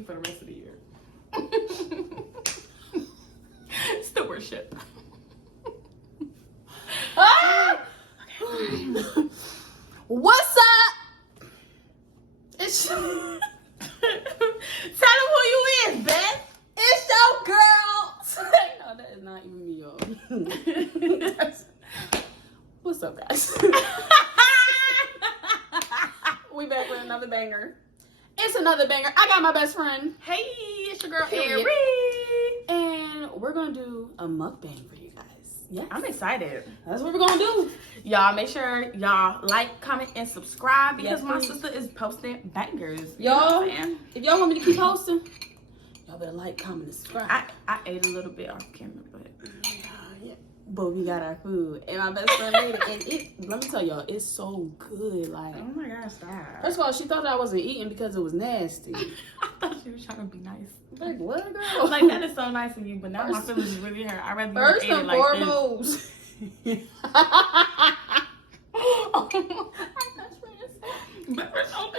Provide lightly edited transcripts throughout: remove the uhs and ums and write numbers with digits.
me for the rest of the year. Stewardship. Ah! What's up? It's Tell them who you is, Beth. It's your girl. No, that is not even me, y'all. What's up, guys? We back with another banger. It's another banger. I got my best friend. Hey, it's your girl, Period. Ari. And we're going to do a mukbang for you guys. Yeah, I'm excited. that's what we're going to do. Y'all make sure y'all like, comment, and subscribe because Yes, my please. sister is posting bangers. Y'all, You know what I'm saying? if y'all want me to keep posting, y'all better like, comment, and subscribe. I ate a little bit off camera, but Yeah. But we got our food, and my best friend made it. And let me tell y'all, it's so good. Like, oh my gosh, stop. first of all, she thought I wasn't eating because it was nasty. I thought she was trying to be nice. Like, what, girl? Like, that is so nice of you, but now my feelings is really hurt. I'd rather you First ate it and like foremost. this. But we're so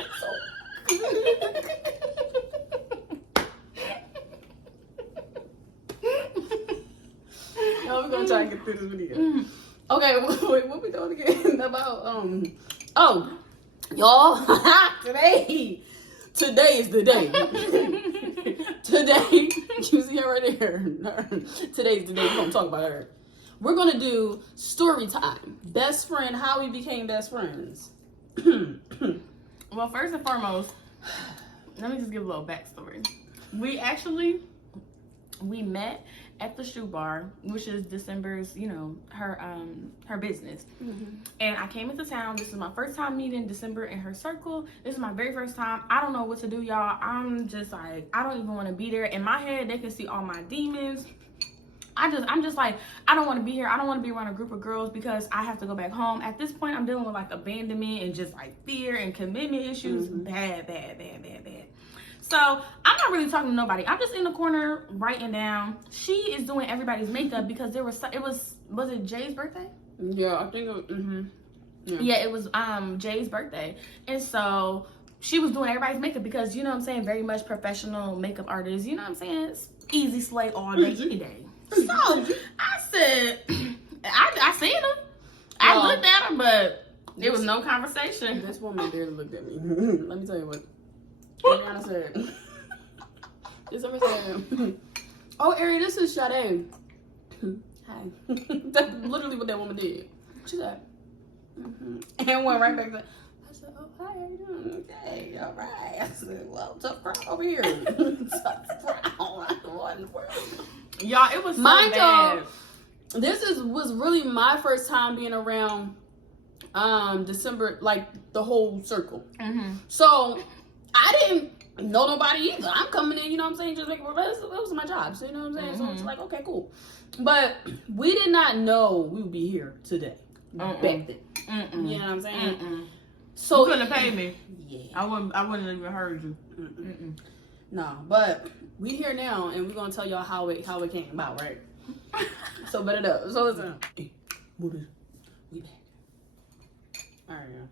Yo, we're gonna try and get through this video. Okay, wait, what we doing again? About oh, y'all, today is the day. Today, you see her right there. Today's the day we're gonna talk about her. We're gonna do story time. Best friend, how we became best friends. Well, first and foremost, let me just give a little backstory. We met at the shoe bar, which is December's, her business. And I came into town. This is my first time meeting December in her circle. This is my very first time. I don't know what to do, y'all. I'm just like, I don't even want to be there. In my head, they can see all my demons. I'm just like, I don't want to be here. I don't want to be around a group of girls because I have to go back home. At this point, I'm dealing with like abandonment and just like fear and commitment issues. Bad. So I'm not really talking to nobody. I'm just in the corner writing down. She is doing everybody's makeup because was it Jay's birthday? Yeah, I think it was, Yeah, it was Jay's birthday. And so she was doing everybody's makeup because, you know what I'm saying, very much professional makeup artist. You know what I'm saying? It's easy slay all day, any day. So I said, I seen her. I looked at her, but there was no conversation. This woman barely looked at me. Let me tell you what. Ariana said. This woman said, "Oh, Ari, this is Sade." Hi. That's literally what that woman did. She said, and went right back to. I said, "Oh, hi, how you doing? Okay, all right." I said, "Well, tough crowd over here." Tough crowd. What in the world? Y'all, it was so Mind bad. y'all, this was really my first time being around December, like the whole circle. So I didn't know nobody either. I'm coming in, you know what I'm saying, just making that was my job. So you know what I'm saying? So it's like, okay, cool. But we did not know we would be here today. Back then. You know what I'm saying? So you couldn't have paid me. Yeah. I wouldn't have even heard you. No, but we here now, and we're gonna tell y'all how it came about, right? So, but it up. So listen. Hey, move it. We back. All right, y'all.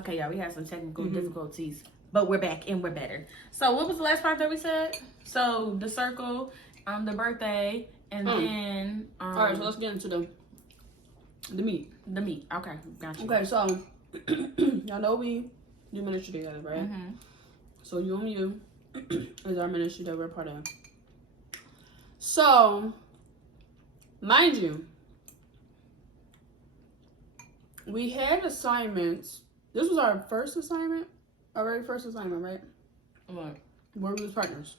Okay, y'all, we had some technical difficulties, but we're back and we're better. So, what was the last part that we said? So, the circle, the birthday, and then all right, so let's get into the meat. The meat. Okay, gotcha. Okay, so y'all know we do ministry together, right? So you and you is our ministry that we're part of. So, mind you, we had assignments. This was our first assignment, our very first assignment, right? What? Where we was partners.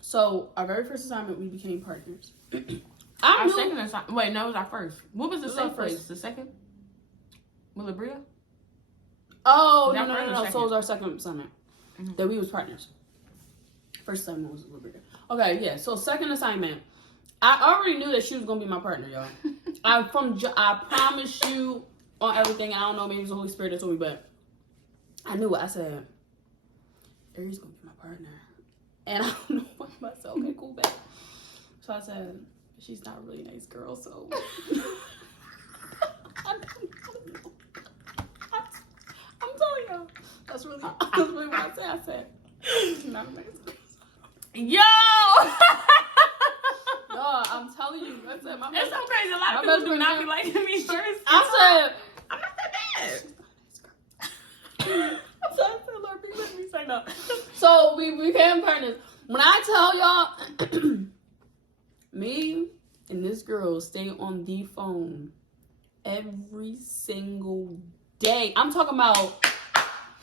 So, our very first assignment, we became partners. Our second assignment. Wait, no, it was our first. What was the second place? first. The second? Willabria? Oh, Was that no. first or So it was our second assignment that we was partners. First assignment was Liberia. Okay, yeah. So second assignment, I already knew that she was gonna be my partner, y'all. I promise you on everything. I don't know, maybe it's the Holy Spirit that told me, but I knew it. I said, Aries gonna be my partner, and I don't know why. I said, okay, cool, bet. So I said, she's not a really nice girl, so. I'm telling y'all, that's really what I said. I said, Yo! No, I'm telling you. That's it. It's so crazy. A lot of people do not be liking me first. I said, I'm not that bad. So I said, Lord, please let me say no. So we became partners. When I tell y'all, me and this girl stay on the phone every single day. I'm talking about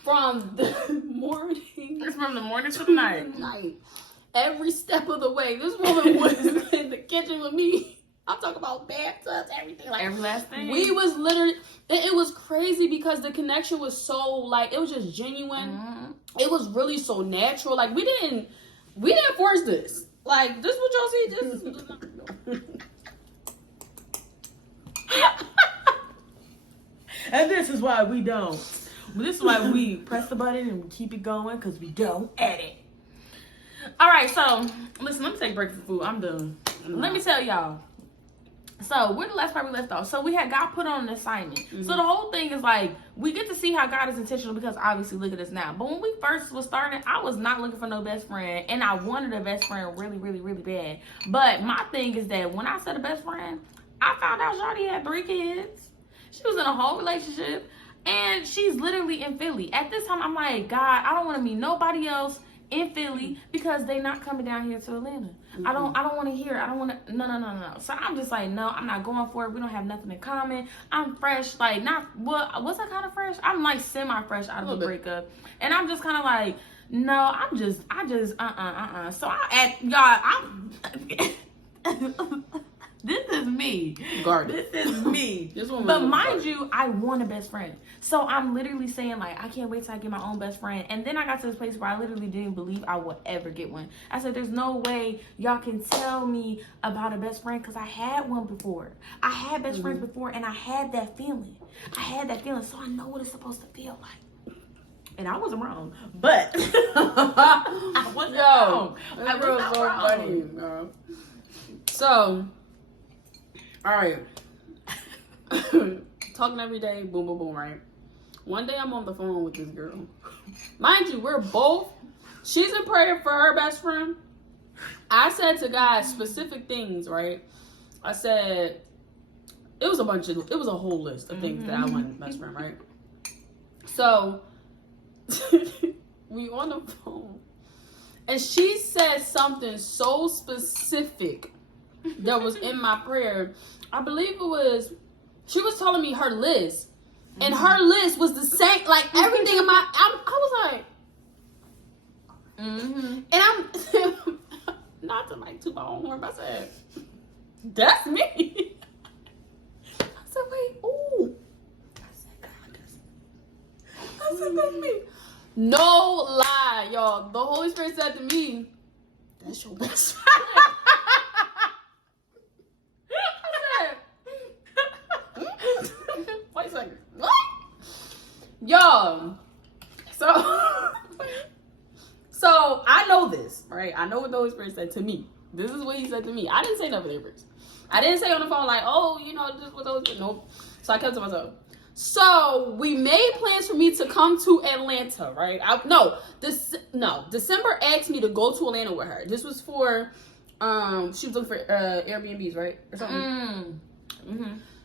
from the morning. It's from the morning to the night. Every step of the way. This woman was in the kitchen with me. I'm talking about bathtubs, everything. Like every last thing. We was literally, it was crazy because the connection was so, like, it was just genuine. Mm-hmm. It was really so natural. Like, we didn't force this. Like, this what y'all see? This And this is why we don't. This is why we press the button and we keep it going, because we don't edit. All right, so listen, let me take a break for food. I'm done. Let me tell y'all. So where the last part we left off. So we had God put on an assignment. Mm-hmm. So the whole thing is like, we get to see how God is intentional because obviously look at us now. But when we first was starting, I was not looking for no best friend. And I wanted a best friend really, really, really bad. But my thing is that when I said a best friend, I found out Shawty had 3 kids. She was in a whole relationship. And she's literally in Philly. At this time, I'm like, God, I don't want to meet nobody else in Philly because they not coming down here to Atlanta. Mm-hmm. I don't want to hear it. I don't want to, no. So I'm just like, no, I'm not going for it. We don't have nothing in common. I'm fresh, like not, what's that kind of fresh? I'm like semi-fresh out of the breakup. And I'm just kind of like, no, I just, So this is me. Guarded. This is me. But mind you, I want a best friend. So I'm literally saying, like, I can't wait till I get my own best friend. And then I got to this place where I literally didn't believe I would ever get one. I said, there's no way y'all can tell me about a best friend because I had one before. I had best friends before, and I had that feeling. So I know what it's supposed to feel like. And I wasn't wrong. But I wasn't wrong. I was not so wrong. Funny, bro. So, all right. Talking every day, boom, boom, boom, right? One day I'm on the phone with this girl. Mind you, we're both, she's in prayer for her best friend. I said to God specific things, right? I said, it was a whole list of things that I wanted best friend, right? So, we on the phone. And she said something so specific that was in my prayer. I believe it was, she was telling me her list. And her list was the same, like everything in my, I was like, and I'm, not to like toot my own horn, but I said, that's me. I said, wait, ooh. I said, God, that's me. No lie, y'all. The Holy Spirit said to me, that's your best friend. Wait a second. What? Yo. So I know this, right? I know what the Holy Spirit said to me. This is what he said to me. I didn't say nothing at first. I didn't say on the phone like, oh, you know, this was those. Nope. So I kept to myself. So we made plans for me to come to Atlanta, right? December asked me to go to Atlanta with her. This was for, she was looking for Airbnbs, right? Or something.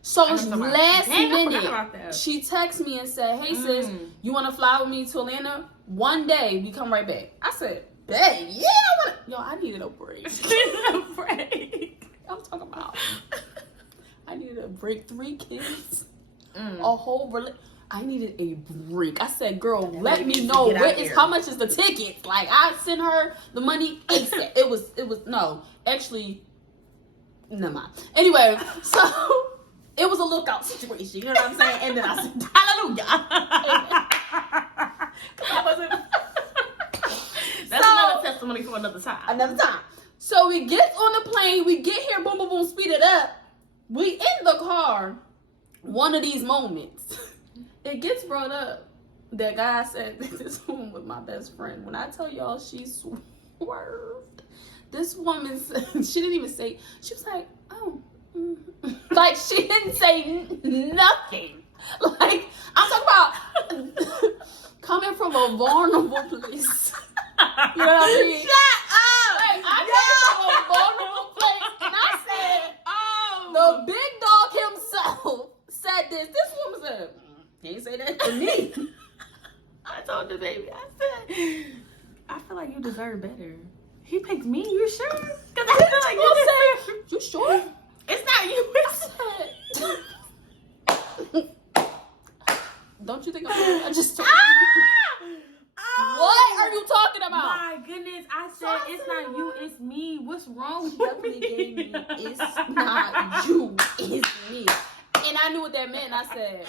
So last minute, she texted me and said, hey sis, you want to fly with me to Atlanta? One day, we come right back. I said, babe, yeah, I needed a break. I'm talking about, I needed a break. 3 kids, a whole, I needed a break. I said, girl, let me know how much is the ticket? Like, I sent her the money ASAP. It was, no, actually, never mind. Anyway, so it was a lookout situation, you know what I'm saying? And then I said, hallelujah. That's another testimony for another time. So we get on the plane, we get here, boom, boom, boom, speed it up. We in the car, one of these moments, it gets brought up that guy said that this woman was my best friend. When I tell y'all she swerved, this woman, she didn't even say, she was like, oh. Like, she didn't say nothing. Like, I'm talking about coming from a vulnerable place. You know what I mean? Shut up! Like, I got to a vulnerable place, and I said, the big dog himself said this. This woman said, he ain't say that to me. I told the baby, I said, I feel like you deserve better. He picked me, you sure? Because I feel like you deserve. You sure? It's not you, it's Don't you think I just told you? What are you talking about? My goodness, I said it's not you, it's me. What's wrong with Definitely gave me, it's not you, it's me. And I knew what that meant, and I said,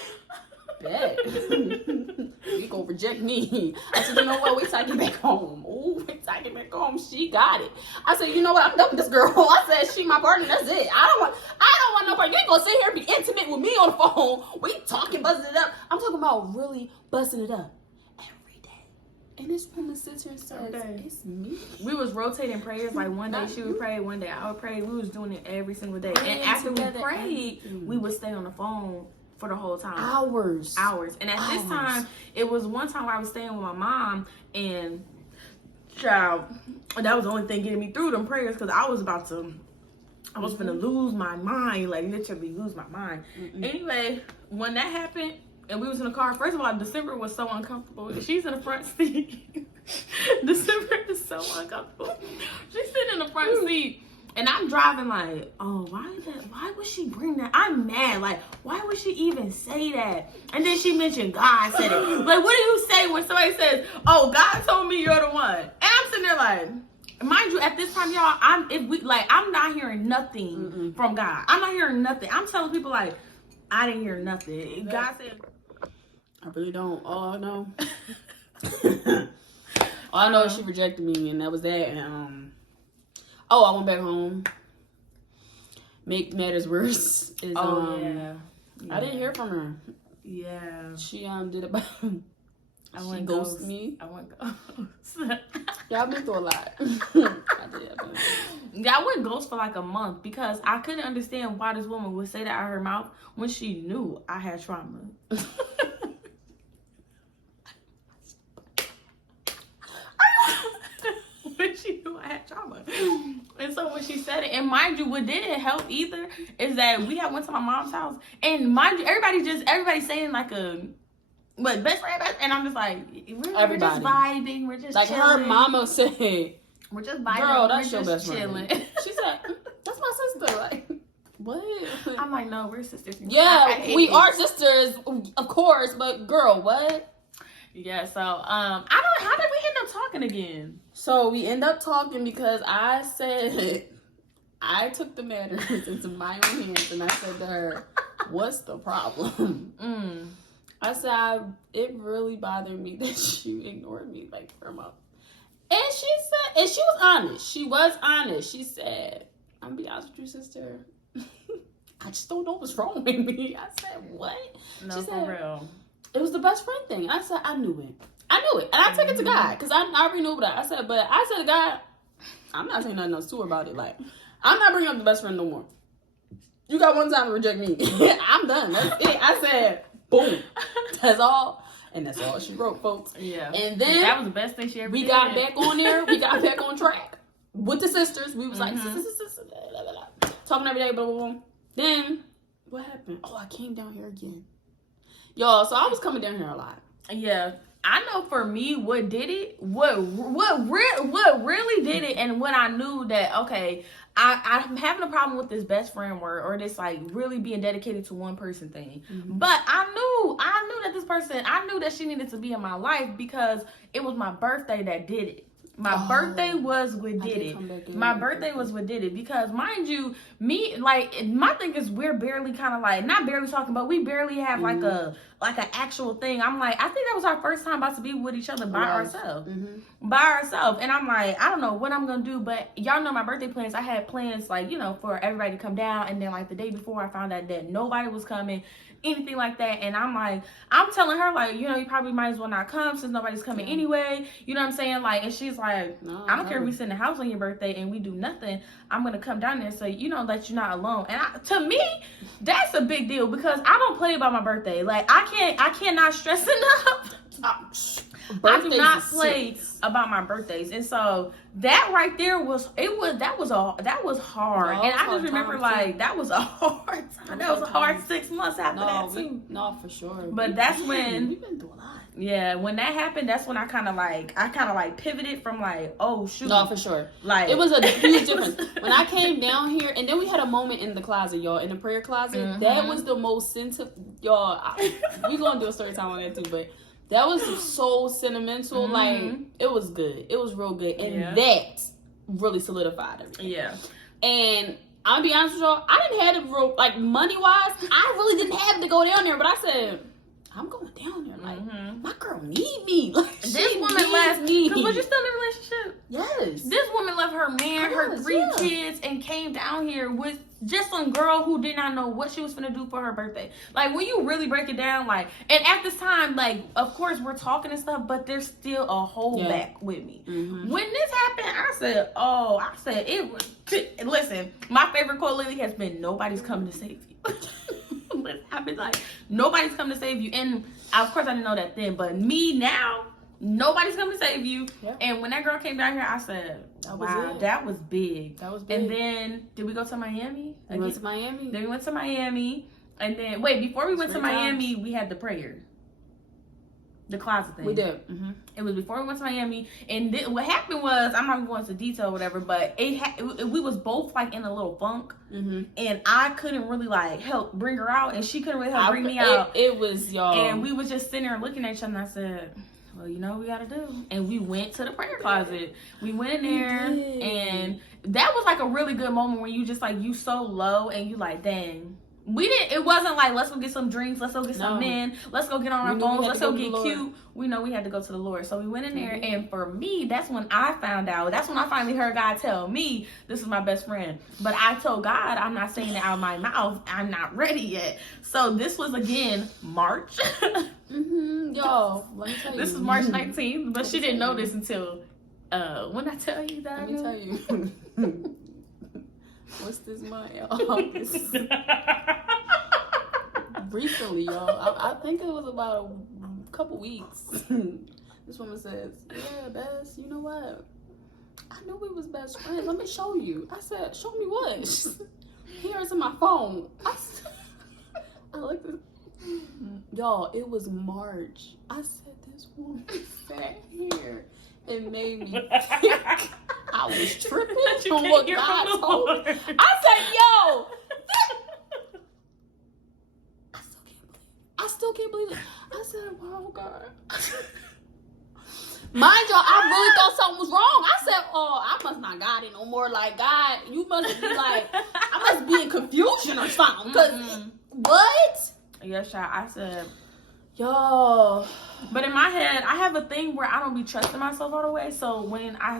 bet. You gonna reject me. I said, you know what, wait till I get back home. Ooh, wait till I get back home. She got it. I said, you know what, I'm done with this girl. I said, she my partner, that's it. I don't want no partner. You ain't gonna sit here and be intimate with me on the phone. We talking, busting it up. I'm talking about really busting it up every day. And this woman sits here and says, it's me. We was rotating prayers. Like one day she would pray, one day I would pray. We was doing it every single day. And after we prayed, we would stay on the phone for the whole time. Hours. And at this time, it was one time where I was staying with my mom, and child, that was the only thing getting me through them prayers, because I was gonna lose my mind, like literally lose my mind. Anyway, when that happened and we was in the car, first of all, December was so uncomfortable. She's in the front seat. December is so uncomfortable. She's sitting in the front seat. And I'm driving like, oh, why would she bring that? I'm mad. Like, why would she even say that? And then she mentioned God said it. Like, what do you say when somebody says, oh, God told me you're the one? And I'm sitting there like, mind you, at this time, y'all, I'm not hearing nothing from God. I'm not hearing nothing. I'm telling people like, I didn't hear nothing. God said, I really don't. All I know. All I know is she rejected me, and that was that. And I went back home. Make matters worse is yeah. I didn't hear from her. Yeah. She did about I went ghost me. I went ghost. Yeah, I've been through a lot. I did. Yeah, I went ghost for like a month because I couldn't understand why this woman would say that out of her mouth when she knew I had trauma. When she knew I had trauma. And so when she said it, and mind you, what didn't help either is that we had went to my mom's house, and mind you, everybody's saying like best friend, and I'm just like, we're just vibing, we're just like chilling. her mama said, we're just vibing, girl, that's we're your just best chilling. friend. She said, that's my sister. Like, what? I'm like, no, we're sisters. Yeah, we are sisters, of course, but girl, what? Yeah, so how did we end up talking again? So we end up talking because I said I took the matters into my own hands, and I said to her, what's the problem? I said, it really bothered me that you ignored me like for a month. And she said, and she was honest. She was honest. She said, I'm gonna be honest with you, sister. I just don't know what's wrong with me. I said, what? No, she for said, real. It was the best friend thing. I said, I knew it. And I took it to God, because I already knew that. I said to God, I'm not saying nothing else to her about it. Like, I'm not bringing up the best friend no more. You got one time to reject me. I'm done. That's it. I said, boom. That's all. And that's all she wrote, folks. Yeah. And then that was the best thing she ever did. We got back on there. We got back on track with the sisters. We was like, sister, blah, blah, blah. Talking every day, blah, blah, blah. Then, what happened? Oh, I came down here again. Y'all, so I was coming down here a lot. Yeah. I know for me, what did it, what really did it, and when I knew that, okay, I'm having a problem with this best friend word, or this like really being dedicated to one person thing. But I knew that this person, I knew that she needed to be in my life because it was my birthday that did it. My birthday was what did it. My birthday was what did it, because mind you, me, like, my thing is we're barely kind of like, not barely talking, but we barely have like an actual thing. I'm like, I think that was our first time about to be with each other by ourselves. By ourselves. And I'm like, I don't know what I'm going to do, but y'all know my birthday plans. I had plans like, you know, for everybody to come down. And then like the day before I found out that nobody was coming, anything like that. And I'm like, I'm telling her like, you know, you probably might as well not come since nobody's coming anyway. You know what I'm saying? Like, and she's like, no, I don't care if we sit in the house on your birthday and we do nothing. I'm going to come down there so, you know, that you're not alone. And to me, that's a big deal because I don't play about my birthday. Like, I cannot stress enough. I do not play about my birthdays, and so that right there was hard, and I just remember like that was a hard time. That was a hard 6 months after that too. No, for sure. But that's when we've been through a lot. Yeah, when that happened, that's when I kind of like pivoted from like, oh shoot. No, for sure. Like it was a huge difference when I came down here, and then we had a moment in the closet, y'all, in the prayer closet. Mm-hmm. That was the most y'all. We gonna do a story time on that too, but that was so sentimental. Mm-hmm. Like it was good. It was real good, and that really solidified everything. Yeah, and. I'll be honest with y'all, I didn't have to real, like money wise. I really didn't have to go down there, but I said. I'm going down there. Like, my girl need me. Like, this woman left me. Because was you still in a relationship? Yes. This woman left her man, her 3 kids, and came down here with just some girl who did not know what she was going to do for her birthday. Like, when you really break it down, like, and at this time, like, of course, we're talking and stuff, but there's still a holdback with me. Mm-hmm. When this happened, I said, it was, listen, my favorite quote lately has been, nobody's coming to save you. I've been like, nobody's coming to save you. And of course I didn't know that then, but me now, nobody's coming to save you. Yeah. And when that girl came down here, I said, wow, that was big. That was big. And then, did we go to Miami? We went to Miami. Then we went to Miami. And then, before we went to Miami, we had the prayer. The closet thing. We did. Mm-hmm. It was before we went to Miami, and what happened was, I'm not going to go into detail or whatever, but we was both like in a little funk, and I couldn't really like help bring her out, and she couldn't really help bring me out. It was y'all, and we was just sitting there looking at each other, and I said, well, you know what we got to do, and we went to the prayer closet. We went in there, and that was like a really good moment when you just like, you so low, and you like, dang. It wasn't like, let's go get some drinks, let's go get some men, let's go get on our phones, let's go get cute. We know we had to go to the Lord. So we went in there, and for me, that's when I found out. That's when I finally heard God tell me, this is my best friend. But I told God, I'm not saying it out of my mouth. I'm not ready yet. So this was, again, March. Yo, let me tell you. This is March 19th, but she didn't know this until, when I tell you that. Let me tell you. What's this month, y'all? Recently, y'all. I think it was about a couple weeks. This woman says, yeah, Bess, you know what? I knew we was best friends. Let me show you. I said, show me what? Here it's in my phone. I looked at y'all, it was March. I said, this woman sat here and made me think I was tripping on what God told me. I said, yo, I still can't believe it. I said, wow, God. Mind y'all, I really thought something was wrong. I said, oh, I must not got it no more. Like, God, you must be like, I must be in confusion or something. Because, what? Yes, child. I said, yo. But in my head, I have a thing where I don't be trusting myself all the way. So when I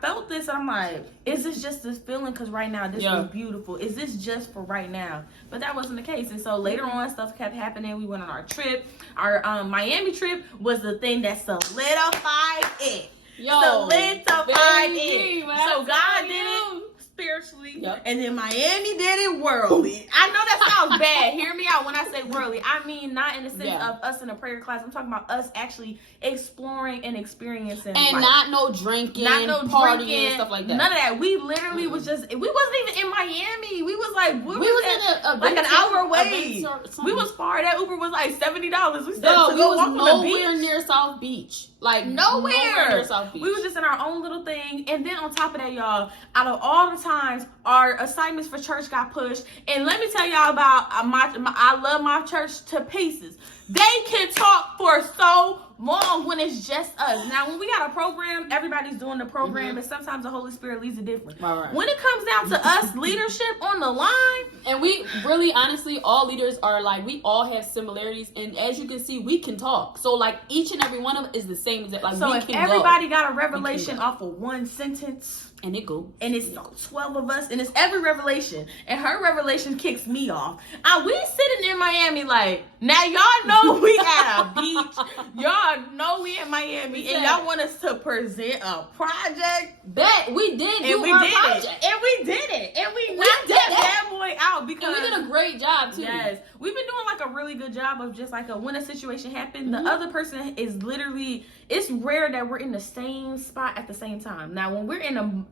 felt this, I'm like, is this just this feeling? Because right now, this is beautiful. Is this just for right now? But that wasn't the case. And so later on, stuff kept happening. We went on our trip. Our Miami trip was the thing that solidified it. Solidified it. So God did it spiritually, and then Miami did it worldly. I know that sounds bad. Hear me out when I say worldly. I mean not in the sense of us in a prayer class. I'm talking about us actually exploring and experiencing. And life. Not drinking, partying, and stuff like that. None of that. We literally was just, we wasn't even in Miami. We was like, we was in like an hour away. We was far. That Uber was like $70. We said we was nowhere near South Beach. Like nowhere near South Beach. We was just in our own little thing. And then on top of that, y'all, out of all the times our assignments for church got pushed, and let me tell y'all about I love my church to pieces. They can talk for so long when it's just us. Now, when we got a program, everybody's doing the program, and sometimes the Holy Spirit leads it different. Right. When it comes down to us, leadership on the line, and we really, honestly, all leaders are like, we all have similarities, and as you can see, we can talk. So, like, each and every one of them is the same. Like, so if everybody got a revelation off of one sentence, and it go, and it's 12 of us, and it's every revelation, and her revelation kicks me off. We sitting in Miami like, now y'all know we at a beach, y'all know we in Miami, and y'all want us to present a project. Bet we did, and we did it, and we did it, and we knocked that bad boy out. out because we did a great job too. Yes, we've been doing like a really good job of just like when a situation happened, the other person is literally. It's rare that we're in the same spot at the same time. Now, when we're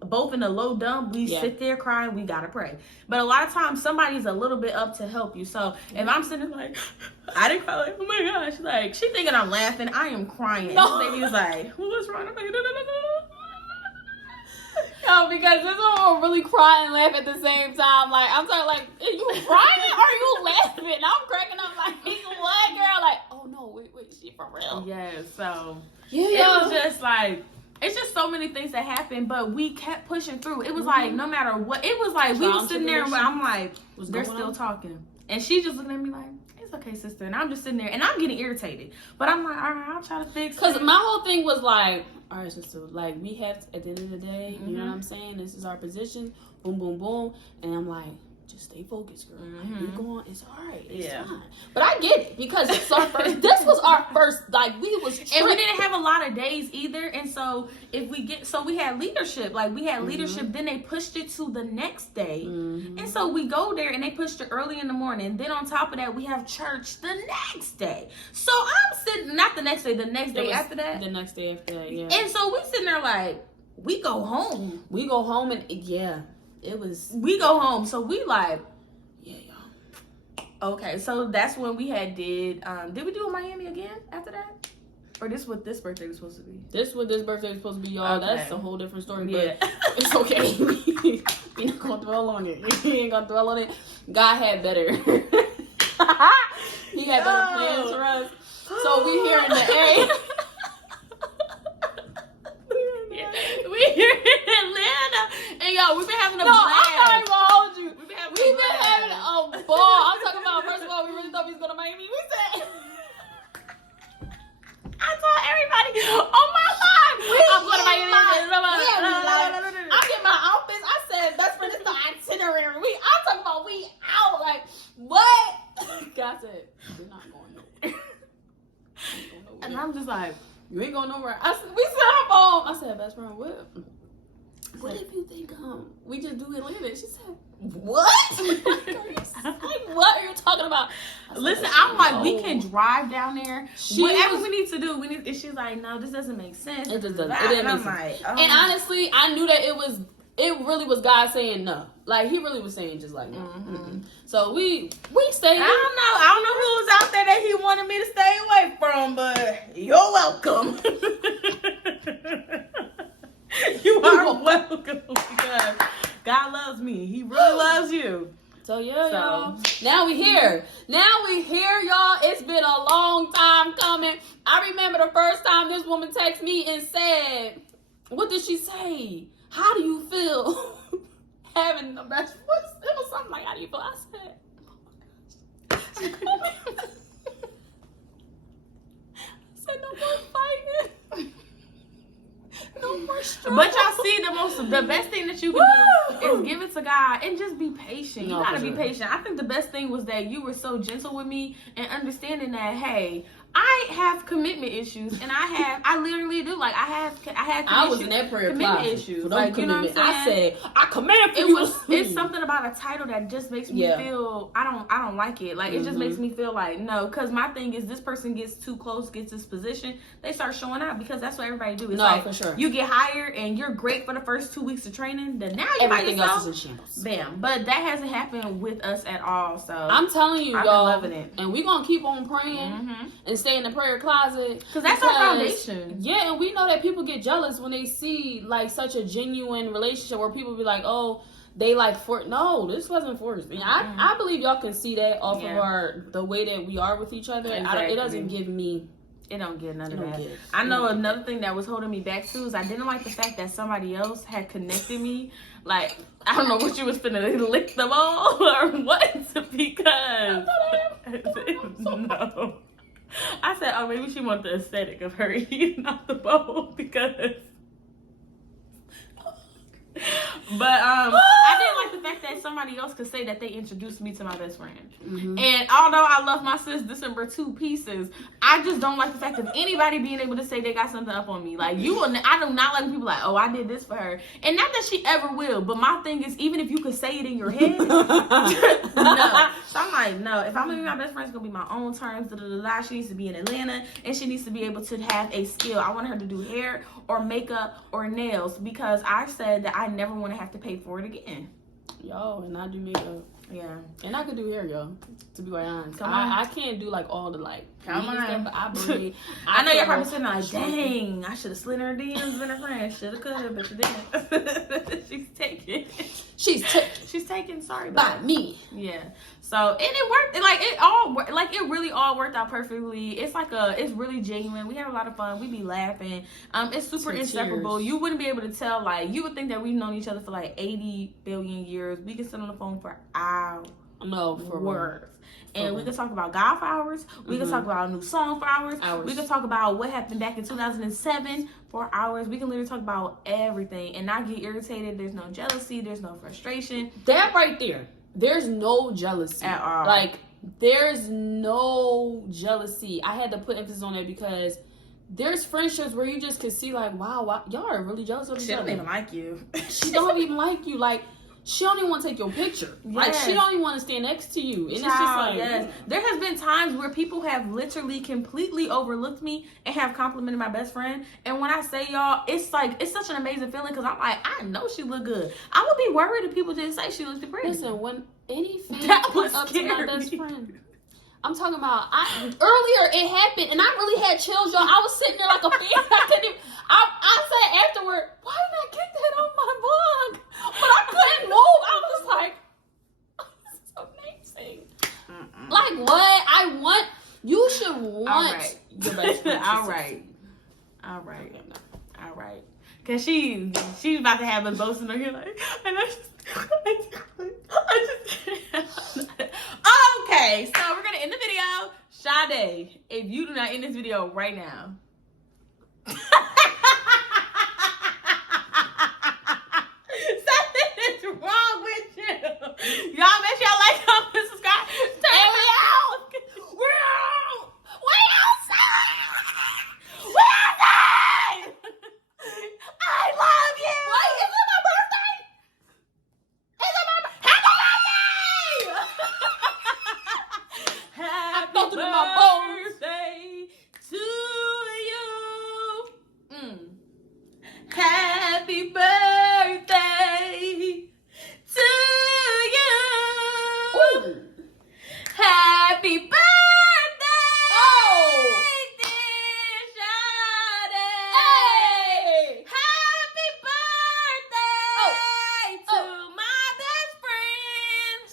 both in a low dump, we sit there crying. We gotta pray. But a lot of times, somebody's a little bit up to help you. So if I'm sitting there like, I didn't cry, like, oh my gosh, like she thinking I'm laughing, I am crying. No. And this baby is like, what's wrong? I'm like, no, because this one will really cry and laugh at the same time. Like, I'm talking like, are you crying or are you laughing? I'm cracking up like, what, girl? Like, oh no, wait, she for real? Yeah, so yeah, it was just like, it's just so many things that happened, but we kept pushing through. It was like, no matter what, it was like, we were sitting there, but I'm like, they're still talking. And she's just looking at me like, it's okay, sister. And I'm just sitting there, and I'm getting irritated. But I'm like, all right, I'll try to fix it. Because my whole thing was like, all right, sister, like, we have to, at the end of the day, you know what I'm saying? This is our position. Boom, boom, boom. And I'm like, just stay focused, girl. Like, we going, it's all right. It's fine. But I get it because it's our first. This was our first. Like we was, and we didn't have a lot of days either. And so we had leadership. Like we had leadership. Then they pushed it to the next day, and so we go there and they pushed it early in the morning. Then on top of that, we have church the next day. So I'm sitting not the next day, the next day after that. The next day after that, yeah. And so we sitting there like we go home. We go home and we go home. So we like, yeah, y'all. Okay, so that's when we did we do in Miami again after that? Or this what this birthday was supposed to be? This what this birthday was supposed to be, y'all. Okay. That's a whole different story, but it's okay. We're not gonna dwell on it. We ain't gonna dwell on it. God had better. He had better plans for us. So we here in the A. We here in Atlanta, and y'all, we've been having a blast. I'm not even gonna hold you. We've been having a ball. I'm talking about, first of all, we really thought we was going to Miami. We said, I told everybody on my life, I'm going to Miami. I'm getting my outfits. I said, that's for this the itinerary. I'm talking about we out. Like, what? God said, we're not going nowhere. And I'm just like, you ain't going nowhere. We said on phone. I said, best friend, what if you think we just do Atlanta? She said, what? Like, what are you talking about? Listen, I'm like, we can drive down there. Whatever we need to do, and she's like, no, this doesn't make sense. It just doesn't. It didn't make sense. Like, oh. And honestly, I knew that it really was God saying no. Like, he really was saying just like no. So we stayed. I don't know who was out there that he wanted me to stay away from, but you're welcome. You are welcome because God loves me. He really loves you. So y'all. Now we here, y'all. It's been a long time coming. I remember the first time this woman texted me and said, what did she say? How do you feel having the best? It was something like, how do you feel? I said, oh my gosh. I said, no more fighting. No more struggle. But y'all see, the best thing that you can do is give it to God and just be patient. You gotta be patient. I think the best thing was that you were so gentle with me and understanding that, hey, I have commitment issues, and I literally do. Like I was in that prayer commitment issues. Like, you know what I'm I saying? said, I command for you. It's something about a title that just makes me feel I don't like it. Like it just makes me feel like no, because my thing is this person gets too close, gets this position, they start showing out because that's what everybody do. It's like, for sure. You get hired and you're great for the first 2 weeks of training. Then now everything else is in shambles. Bam. But that hasn't happened with us at all. So I'm telling you, I've y'all, been loving it, and we're gonna keep on praying and stay in the prayer closet because that's our foundation. Yeah, and we know that people get jealous when they see like such a genuine relationship where people be like, oh, they like no, this wasn't forced. I believe y'all can see that off of the way that we are with each other. Exactly. It doesn't give me. It don't get none of that. I know another thing that was holding me back too is I didn't like the fact that somebody else had connected me. Like, I don't know what you was finna lick them all or what, because no. I said, oh, maybe she want the aesthetic of her eating off the bowl because. But I didn't like the fact that somebody else could say that they introduced me to my best friend. Mm-hmm. And although I love my sis December 2 pieces, I just don't like the fact of anybody being able to say they got something up on me. Like, I do not like when people like, oh, I did this for her. And not that she ever will, but my thing is, even if you could say it in your head, no. So I'm like, no, if I'm gonna be my best friend, it's gonna be my own terms. She needs to be in Atlanta, and she needs to be able to have a skill. I want her to do hair or makeup or nails, because I said that I never want to have to pay for it again. Yo, and I do makeup. Yeah. And I could do hair, yo. To be quite honest. Come on. I can't do like all the like Come on. stuff, but I believe. I know you're probably sitting like, dang, I should have slid her DMs in her friend. Should have, could have, but you didn't. She's taken. Sorry by about me. Yeah. So, and it worked. It really all worked out perfectly. It's really genuine. We have a lot of fun. We be laughing. It's super inseparable. You wouldn't be able to tell. Like, you would think that we've known each other for like 80 billion years. We can sit on the phone for hours. No, for words. And we could talk about God for hours. We could talk about a new song for hours. We could talk about what happened back in 2007 for hours. We can literally talk about everything and not get irritated. There's no jealousy. There's no frustration. That right there. There's no jealousy. At all. Like, there's no jealousy. I had to put emphasis on that because there's friendships where you just can see like, wow, y'all are really jealous of each other. She don't even like you. She don't even like you. Like, she don't even want to take your picture. Yes. Like, she don't even want to stand next to you. And it's just like, yes. There has been times where people have literally completely overlooked me and have complimented my best friend. And when I say, y'all, it's like, it's such an amazing feeling because I'm like, I know she look good. I would be worried if people didn't say she looked pretty. Listen, when any fan That comes was up to my best scary. friend, I'm talking about, earlier it happened and I really had chills, y'all. I was sitting there like a fan. I couldn't even, I said afterward, why didn't I get that on my vlog? But I couldn't move. I was like, oh, this is amazing. Like, what? You should want your best friend. All right. Cause she's about to have us boasting on here like, and I just okay, so we're gonna end the video. Sade, if you do not end this video right now. Something is wrong with you. Y'all make sure y'all like, comment, subscribe. And we out. We're outside. I love you. Wait, is it my birthday? Is it my happy felt it in my bones. birthday to you. Happy birthday to you. Ooh. Happy birthday, dear Sade. Hey. Happy birthday to my best friend.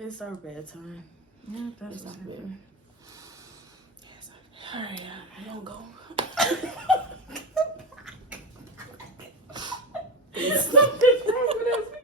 It's our bedtime. Yeah, that's our bedtime. All right, I don't go. Something